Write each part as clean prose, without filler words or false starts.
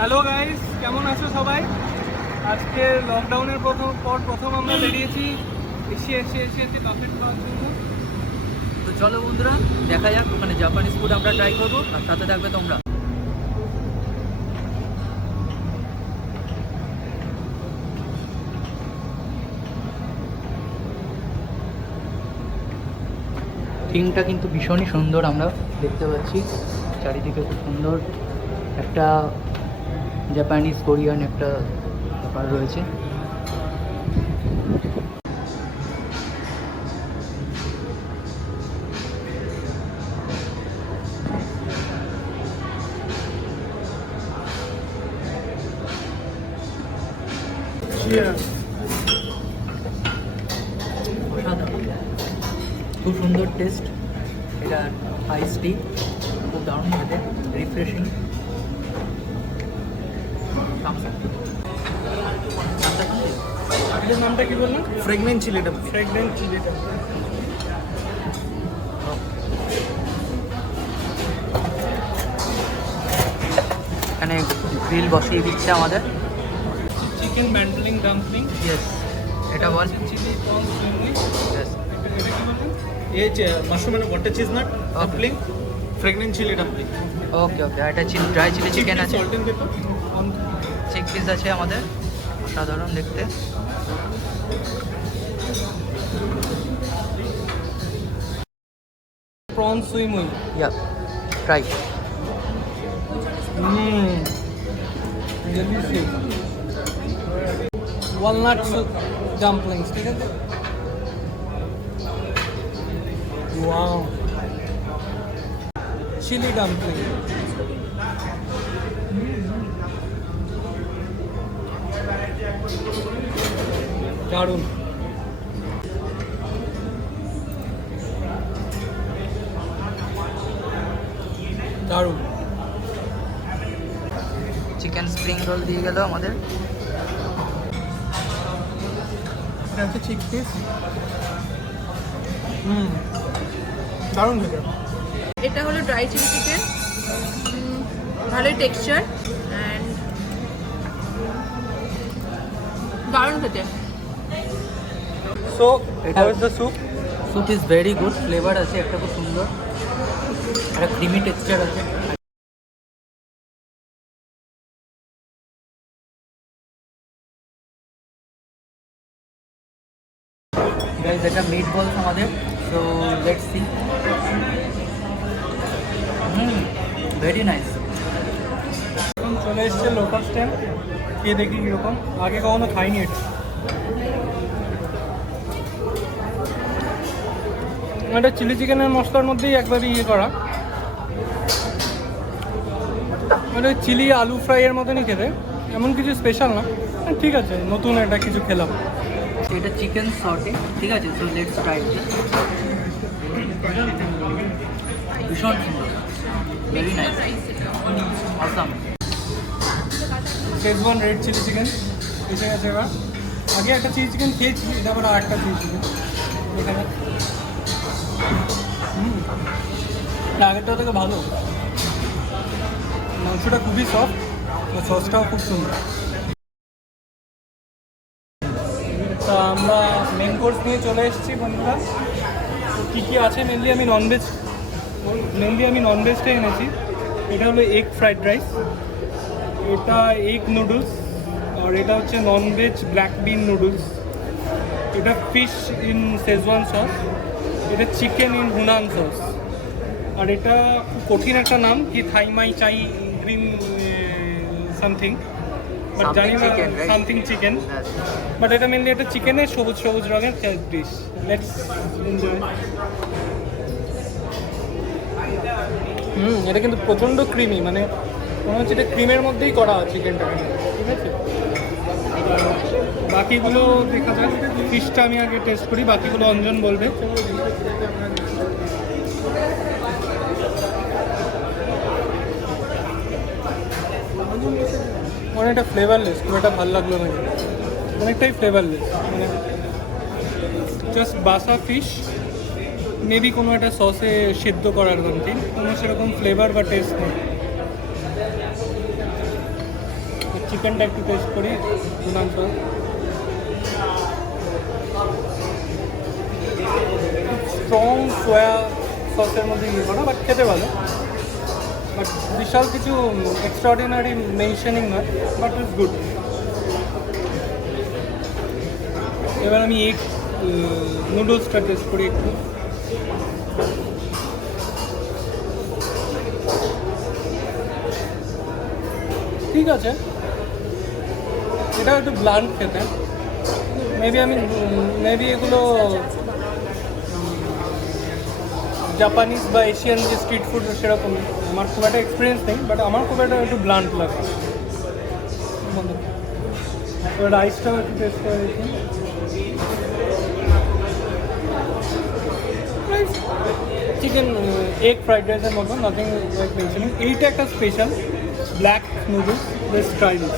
Hello guys, কেমন আছো সবাই? আজকে লকডাউনের প্রথম আমরা বেরিয়েছি এশিয়াতে বাফেট খাওয়ার জন্য। তো চলো বন্ধুরা, দেখা যাক ওখানে জাপানিজ ফুড আমরা ট্রাই করবো, আর সাথে থাকবে তোমরা। থিমটা কিন্তু ভীষণই সুন্দর, আমরা দেখতে পাচ্ছি চারিদিকে খুব সুন্দর একটা জাপানিজ কোরিয়ান একটা ব্যাপার রয়েছে। খুব সুন্দর টেস্ট, এটা আইস টি খুব দারুণ খেতে, রিফ্রেশিং। এটার নামটা কি বললাম? ফ্রেগনেন্ট চিলিটা। ফ্রেগনেন্ট চিলিটা। এখানে গ্রিল বসিয়ে দিচ্ছে আমাদের। Chicken ম্যান্ডলিং dumpling. ইয়েস, এটা বল। চিলি কর্ন সুইমলি। ইয়েস, এটা কি বললেন? ये mushroom and water chestnut dumpling, fragrant chilli dumpling. Okay okay. এটা ড্রাই চিলি চিকেন আছে, salt and pepper. Chickpeas আছে আমাদের, সাধারণ দেখতে। প্রন সুইমুই। Yeah, try. Delicious. Walnut dumplings, ঠিক আছে? Wow, chilli dumpling. দারুণ। দারুণ। চিকেন স্প্রিং রোল দিয়ে গেল আমাদের। এটা হচ্ছে চিক পিস। দারুণ খেতে। এটা হলো ড্রাই চিলি চিকেন, ভালোই টেক্সচার অ্যান্ড দারুণ খেতে। সো এটা হচ্ছে soup. Soup is very good, flavour আছে একটা খুব সুন্দর, একটা ক্রিমি টেক্সচার আছে। গাইস, এটা মিট বলস আমাদের, so let's see. Very nice. এখন চলে এসছে লোটাস স্ট্যাম্প, খেয়ে দেখি কীরকম। আগে কখনো খাইনি এটা। এটা চিলি চিকেনের মশলার মধ্যেই একবারই ইয়ে করা। এটা চিলি আলু ফ্রাইয়ের মতনই খেতে, এমন কিছু স্পেশাল না। ঠিক আছে, নতুন একটা কিছু খেলাম। এটা চিকেন সটে, ঠিক আছে, সো লেটস ট্রাই ইট। ভীষণ সুন্দর, very nice, awesome. Schezwan red chilli chicken এসে গেছে এবার। আগে একটা চিলি চিকেন খেয়েছি, এটা আবার আর একটা চিলি চিকেন এখানে। আগেরটা থেকে ভালো, মাংসটা খুবই সফট, সসটাও খুব সুন্দর। তা আমরা মেন কোর্স নিয়ে চলে এসেছি বন্ধুরা। তো কী কী আছে, মেনলি আমি ননভেজটা এনেছি। এটা হলো এগ ফ্রাইড রাইস, এটা এগ নুডলস, আর এটা হচ্ছে ননভেজ ব্ল্যাক বিন নুডলস, এটা ফিশ ইন শেজওয়ান সস, এটা চিকেন ইন হুনান সস, আর এটা খুব কঠিন একটা নাম, কি থাইমাই চাই গ্রিন সামথিং, বাট জানি না, সামথিং চিকেন। বাট এটা মেনলি একটা চিকেনের সবুজ সবুজ রঙের ডিশ। Let's enjoy. এটা কিন্তু প্রচণ্ড ক্রিমি, মানে মনে হচ্ছে এটা ক্রিমের মধ্যেই করা চিকেনটা, ঠিক আছে? বাকিগুলো দেখা যাক। ফিশটা আমি আগে টেস্ট করি, বাকিগুলো অঞ্জন বলবে। অনেকটা ফ্লেভারলেস, খুব একটা ভালো লাগলো না, অনেকটাই ফ্লেভারলেস, মানে জাস্ট বাসা ফিশ, মেবি কোনো একটা সসে সেদ্ধ করার সামথিং, কোনো সেরকম ফ্লেভার বা টেস্ট নেই। চিকেনটা একটু টেস্ট করি মাংস। স্ট্রং সোয়া সসের মধ্যে ইয়ে করা, বাট খেতে ভালো। বাট বিশাল কিছু এক্সট্রাঅর্ডিনারি মেনশনিং নয়, বাট ইটস গুড। এবার আমি এগ নুডলসটা টেস্ট করি একটু। ঠিক আছে, এটা একটু ব্লান্ট খেতে। মেবি এগুলো জাপানিজ বা এশিয়ান যে স্ট্রিট ফুড সেরকম আমার খুব একটা এক্সপিরিয়েন্স নেই, বাট আমার খুব একটা একটু ব্লান্ট লাগে। এবার রাইসটাও একটু টেস্ট করে দেখি। চিকেন এগ ফ্রাইড রাইসের মতো, নাথিং লাইক মেনশনিং। এইটা একটা স্পেশাল ব্ল্যাক নুডলস, বেশ ট্রাই দিস।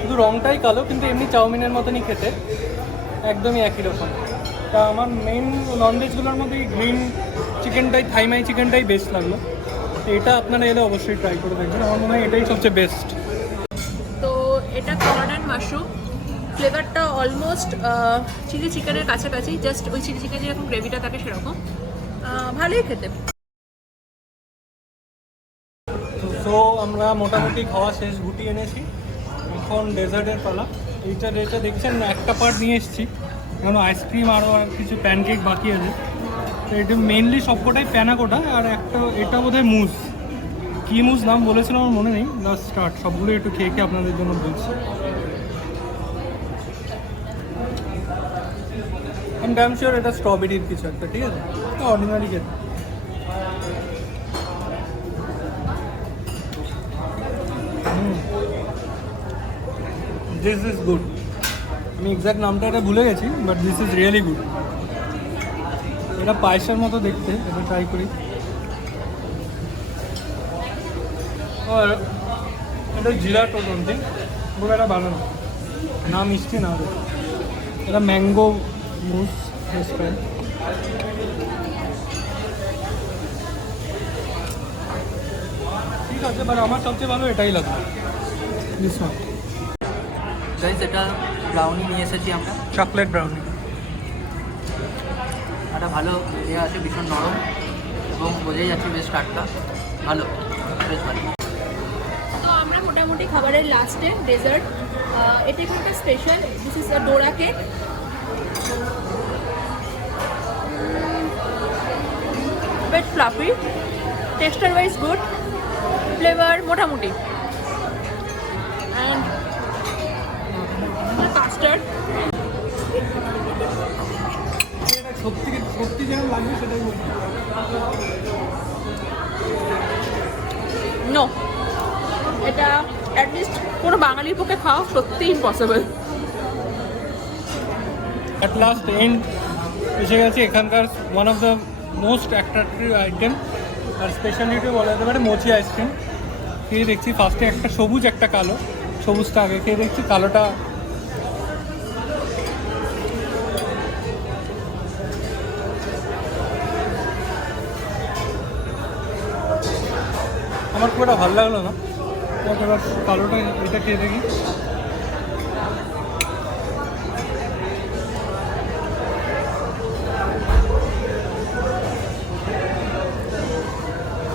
শুধু রংটাই কালো, কিন্তু এমনি চাউমিনের মতনই খেতে, একদমই একই রকম। তা আমার মেন ননভেজগুলোর মধ্যে গ্রিন চিকেনটাই, থাইমাই চিকেনটাই বেস্ট লাগলো। তো এটা আপনারা এলে অবশ্যই ট্রাই করে দেখবেন, আমার মনে হয় এটাই সবচেয়ে বেস্ট। তো এটা কর্ন অ্যান্ড মাশরুম, ফ্লেভারটা অলমোস্ট চিলি চিকেনের কাছাকাছি, জাস্ট ওই চিলি চিকেন যেরকম গ্রেভিটা থাকে সেরকম, ভালোই খেতে। তো আমরা মোটামুটি খাওয়া শেষ, গুটিয়ে এনেছি। এখন ডেজার্টের পালা। এইটা দেখছেন একটা পার্ট নিয়ে এসেছি, এখন আইসক্রিম আরও আর কিছু প্যানকেক বাকি আছে। তো এটা মেনলি সবকটাই প্যানাকোটা, আর একটা এটা বোধহয় মুজ, কী মুজ নাম বলেছিলাম আমার মনে নেই। লাস্ট স্টার্ট সবগুলো একটু খেয়ে খেয়ে আপনাদের জন্য বলছি। আমি ড্যাম শিওর এটা স্ট্রবেরির কিছু একটা, ঠিক আছে, অর্ডিনারি খেতে। This is good. আমি এক্স্যাক্ট নামটা এটা ভুলে গেছি, but this is really good. এটা পায়েসের মতো দেখতে, এটা ট্রাই করি। আর এটা জিরা টোটন্তি, খুব একটা ভালো না মিষ্টি না, এটা ম্যাঙ্গো মুস রেস্টুরেন্ট। ঠিক আছে, বাট আমার সবচেয়ে ভালো এটাই লাগবে, দিস ওয়ান। গাইস এটা ব্রাউনি নিয়ে এসেছি আমরা, চকলেট ব্রাউনি। একটা ভালো ইয়ে আছে, ভীষণ নরম এবং বোঝাই যাচ্ছে বেশ টাটকা, ভালো, বেশ ভালো। তো আমরা মোটামুটি খাবারের লাস্টে ডেজার্ট, এটা একটা স্পেশাল, দিস ইজ আ ডোরা কেক। বেশ fluffy, texture wise good, flavour মোটামুটি, অ্যান্ড কাস্টার্ড। সত্যি যেন লাগবে সেটাই বলছি। নো, এটা অ্যাটলিস্ট কোনো বাঙালির পক্ষে খাওয়া সত্যি ইম্পসিবল। অ্যাট লাস্ট এন্ড এসে গেছে এখানকার one of the most attractive item আর স্পেশালিটি বলা যেতে পারে, মোচি আইসক্রিম। খেয়ে দেখছি ফার্স্টে একটা সবুজ একটা কালো, সবুজটা আগে খেয়ে দেখছি, কালোটা আমার খুব একটা ভালো লাগলো না। এবার কালোটা এটা খেয়ে দেখি।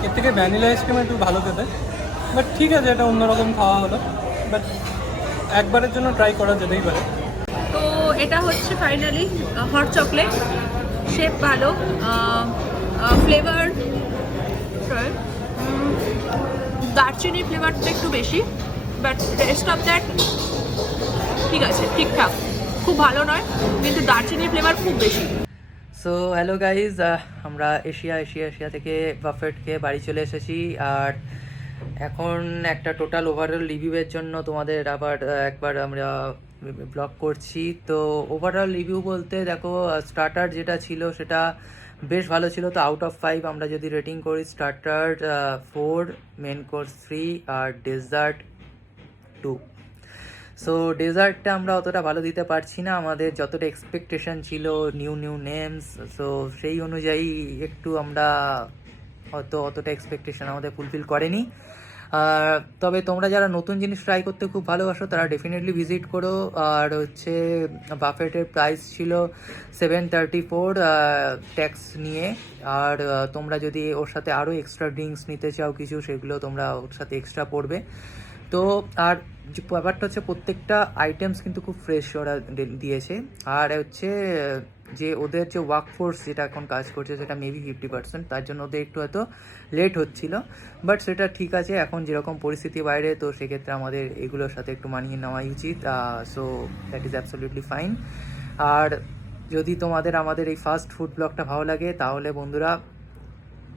এর থেকে ভ্যানিলা আইসক্রিম একটু ভালো খেতে, বাট ঠিক আছে, এটা অন্যরকম খাওয়া হলো, বাট একবারের জন্য ট্রাই করা যেতেই পারে। তো এটা হচ্ছে ফাইনালি হট চকলেট, শেপ ভালো, ফ্লেভার দারচিনি ফ্লেভারটা একটু বেশি, বাট রেস্ট অফ দ্যাট ঠিক আছে, ঠিকঠাক, খুব ভালো নয়, কিন্তু দারচিনি ফ্লেভার খুব বেশি। সো হ্যালো গাইজ, আমরা এশিয়া থেকে বাফেট খেয়ে বাড়ি চলে এসেছি, আর এখন একটা টোটাল ওভারঅল রিভিউয়ের জন্য তোমাদের আবার একবার আমরা ব্লগ করছি। তো ওভারঅল রিভিউ বলতে দেখো, স্টার্টার যেটা ছিল সেটা বেশ ভালো ছিল। তো আউট অফ 5 আমরা যদি রেটিং করি, স্টার্টার 4, মেন কোর্স 3 আর ডেজার্ট 2। সো ডেজার্টটা আমরা অতটা ভালো দিতে পারছি না, আমাদের যতটা এক্সপেকটেশন ছিল নিউ নেমস, সো সেই অনুযায়ী একটু আমরা হয়তো অতটা এক্সপেকটেশন আমাদের ফুলফিল করেনি। তবে তোমরা যারা নতুন জিনিস ট্রাই করতে খুব ভালোবাসো তারা ডেফিনেটলি ভিজিট করো। আর হচ্ছে বাফেটের প্রাইস ছিল 734 ট্যাক্স নিয়ে। আর তোমরা যদি ওর সাথে আরও এক্সট্রা ড্রিঙ্কস নিতে চাও কিছু, সেগুলো তোমরা ওর সাথে এক্সট্রা পড়বে। তো আর যে ব্যাপারটা হচ্ছে প্রত্যেকটা আইটেমস কিন্তু খুব ফ্রেশ ওরা দিয়েছে। আর হচ্ছে যে ওদের যে ওয়ার্কফোর্স যেটা এখন কাজ করছে সেটা মেবি 50%, তার জন্য ওদের একটু হয়তো লেট হচ্ছিল, বাট সেটা ঠিক আছে। এখন যেরকম পরিস্থিতি বাইরে, তো সেক্ষেত্রে আমাদের এগুলোর সাথে একটু মানিয়ে নেওয়াই উচিত। So that is absolutely fine. আর যদি তোমাদের আমাদের এই ফাস্ট ফুড ব্লগটা ভালো লাগে তাহলে বন্ধুরা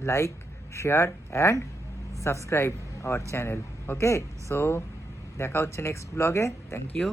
like, share and subscribe our channel. Okay, so দেখা হচ্ছে নেক্সট ব্লগে। Thank you.